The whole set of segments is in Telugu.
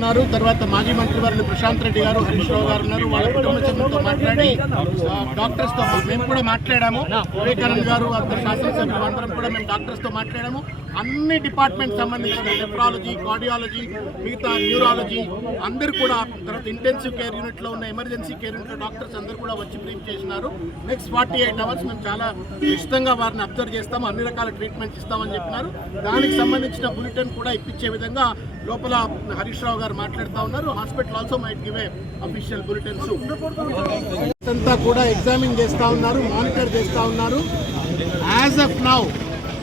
ఉన్నారు తర్వాత మాజీ మంత్రి వారిని ప్రశాంత్ రెడ్డి గారు హరీష్ రావు గారు ఉన్నారు. వాళ్ళ కుటుంబ సభ్యులతో మాట్లాడి డాక్టర్స్తో మేము కూడా మాట్లాడాము. వివేకానంద్ గారు అందరు శాసనసభ్యులు అందరం కూడా మేము డాక్టర్స్తో మాట్లాడాము. అన్ని డిపార్ట్మెంట్ సంబంధించిన నెఫ్రాలజీ కార్డియాలజీ మిగతా న్యూరాలజీ అందరు కూడా తర్వాత ఇంటెన్సివ్ కేర్ యూనిట్లో ఉన్న ఎమర్జెన్సీ కేర్ యూనిట్ డాక్టర్స్ అందరు కూడా వచ్చి బ్రీఫ్ చేసినారు. నెక్స్ట్ ఫార్టీ ఎయిట్ అవర్స్ మేము చాలా ఇష్టంగా వారిని అబ్జర్వ్ చేస్తాము. అన్ని రకాల ట్రీట్మెంట్ ఇస్తామని చెప్పినారు. దానికి సంబంధించిన బులెటిన్ కూడా ఇప్పించే విధంగా లోపల హరీష్ రావు గారు మాట్లాడుతూ ఉన్నారు. Hospital also might give official bulletins అంతా కూడా ఎగ్జామిన్ చేస్తూ ఉన్నారు మానిటర్ చేస్తూ ఉన్నారు. యాజ్ అఫ్ నౌ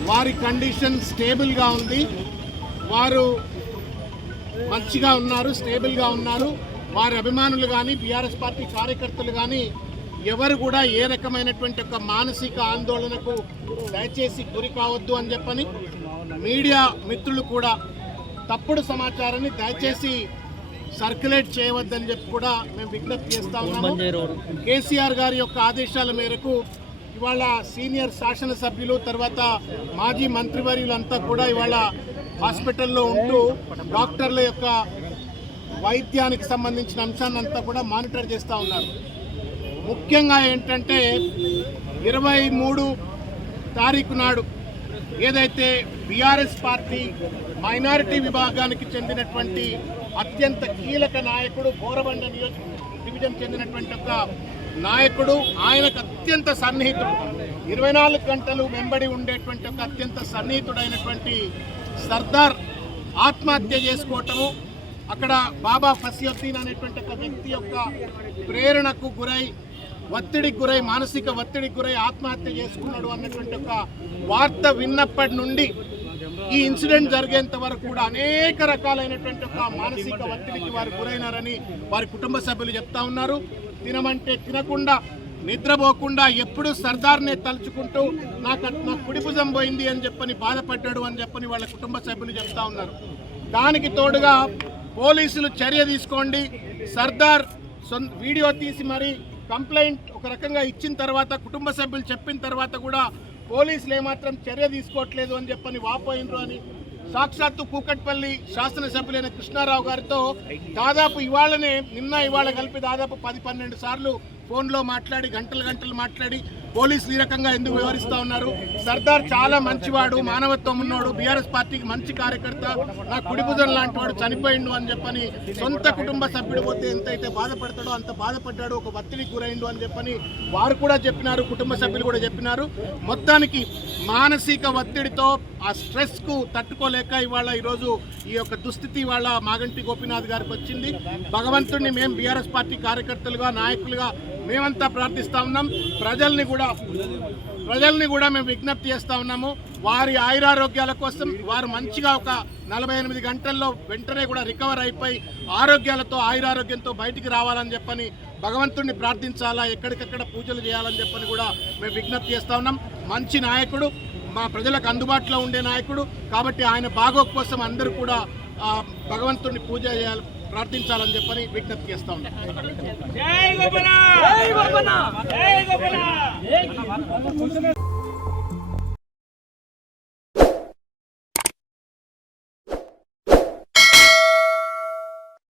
వారి కండిషన్ స్టేబుల్గా ఉంది. వారు మంచిగా ఉన్నారు స్టేబుల్గా ఉన్నారు. వారి అభిమానులు కానీ బీఆర్ఎస్ పార్టీ కార్యకర్తలు కానీ ఎవరు కూడా ఏ రకమైనటువంటి ఒక మానసిక ఆందోళనకు దయచేసి గురి కావద్దు అని చెప్పని మీడియా మిత్రులు కూడా తప్పుడు సమాచారాన్ని దయచేసి సర్క్యులేట్ చేయవద్దని చెప్పి కూడా మేము విజ్ఞప్తి చేస్తా ఉన్నాము. కేసీఆర్ గారి యొక్క ఆదేశాల మేరకు ఇవాళ సీనియర్ శాసనసభ్యులు తర్వాత మాజీ మంత్రివర్యులంతా కూడా ఇవాళ హాస్పిటల్లో ఉంటూ డాక్టర్ల యొక్క వైద్యానికి సంబంధించిన అంశాన్ని అంతా కూడా మానిటర్ చేస్తూ ఉన్నారు. ముఖ్యంగా ఏంటంటే ఇరవై మూడు తారీఖు నాడు ఏదైతే బీఆర్ఎస్ పార్టీ మైనారిటీ విభాగానికి చెందినటువంటి అత్యంత కీలక నాయకుడు బోరబండ నియోజక డివిజన్ చెందినటువంటి ఒక నాయకుడు ఆయనకు అత్యంత సన్నిహితుడు. ఇరవై నాలుగు గంటలు వెంబడి ఉండేటువంటి ఒక అత్యంత సన్నిహితుడైనటువంటి సర్దార్ ఆత్మహత్య చేసుకోవటము అక్కడ బాబా ఫసియుద్దీన్ అనేటువంటి ఒక వ్యక్తి యొక్క ప్రేరణకు గురై ఒత్తిడికి గురై మానసిక ఒత్తిడికి గురై ఆత్మహత్య చేసుకున్నాడు అన్నటువంటి ఒక వార్త విన్నప్పటి నుండి ఈ ఇన్సిడెంట్ జరిగేంత వరకు కూడా అనేక రకాలైనటువంటి ఒక మానసిక ఒత్తిడికి వారు గురైనారని వారి కుటుంబ సభ్యులు చెప్తా ఉన్నారు. తినమంటే తినకుండా నిద్రపోకుండా ఎప్పుడు సర్దార్నే తలుచుకుంటూ నాకు నా కుడిభుజం పోయింది అని చెప్పని బాధపడ్డాడు అని చెప్పని వాళ్ళ కుటుంబ సభ్యులు చెప్తా ఉన్నారు. దానికి తోడుగా పోలీసులు చర్య తీసుకోండి. సర్దార్ వీడియో తీసి మరి కంప్లైంట్ ఒక రకంగా ఇచ్చిన తర్వాత కుటుంబ సభ్యులు చెప్పిన తర్వాత కూడా పోలీసులు ఏమాత్రం చర్య తీసుకోవట్లేదు అని చెప్పని వాపోయినరు అని సాక్షాత్తు కూకట్పల్లి శాసనసభ్యులైన కృష్ణారావు గారితో దాదాపు ఇవాళనే నిన్న ఇవాళ కలిపి దాదాపు పది పన్నెండు సార్లు ఫోన్లో మాట్లాడి గంటలు గంటలు మాట్లాడి పోలీసులు ఈ రకంగా ఎందుకు వివరిస్తూ ఉన్నారు? సర్దార్ చాలా మంచివాడు మానవత్వం ఉన్నాడు బీఆర్ఎస్ పార్టీకి మంచి కార్యకర్త. నా కుడిభుజం లాంటి వాడు చనిపోయిండు అని చెప్పని సొంత కుటుంబ సభ్యుడు పోతే ఎంతైతే బాధపడతాడో అంత బాధపడ్డాడు ఒక ఒత్తిడి గురైండు అని చెప్పని వారు కూడా చెప్పినారు కుటుంబ సభ్యులు కూడా చెప్పినారు. మొత్తానికి మానసిక ఒత్తిడితో ఆ స్ట్రెస్కు తట్టుకోలేక ఇవాళ ఈరోజు ఈ యొక్క దుస్థితి ఇవాళ మాగంటి గోపీనాథ్ గారికి వచ్చింది. భగవంతుడిని మేము బీఆర్ఎస్ పార్టీ కార్యకర్తలుగా నాయకులుగా మేమంతా ప్రార్థిస్తా ఉన్నాం. ప్రజల్ని కూడా ప్రజల్ని కూడా మేము విజ్ఞప్తి చేస్తా ఉన్నాము. వారి ఆయురారోగ్యాల కోసం వారు మంచిగా ఒక నలభై ఎనిమిది గంటల్లో వెంటనే కూడా రికవర్ అయిపోయి ఆరోగ్యాలతో ఆయురారోగ్యంతో బయటికి రావాలని చెప్పని భగవంతుడిని ప్రార్థించాలా ఎక్కడికక్కడ పూజలు చేయాలని చెప్పని కూడా మేము విజ్ఞప్తి చేస్తా ఉన్నాం. మంచి నాయకుడు మా ప్రజలకు అందుబాటులో ఉండే నాయకుడు. కాబట్టి ఆయన బాగో కోసం అందరూ కూడా భగవంతుణ్ణి భగవంతుడిని పూజ చేయాలి ప్రార్థించాలని చెప్పని విజ్ఞప్తి చేస్తా ఉన్నాం.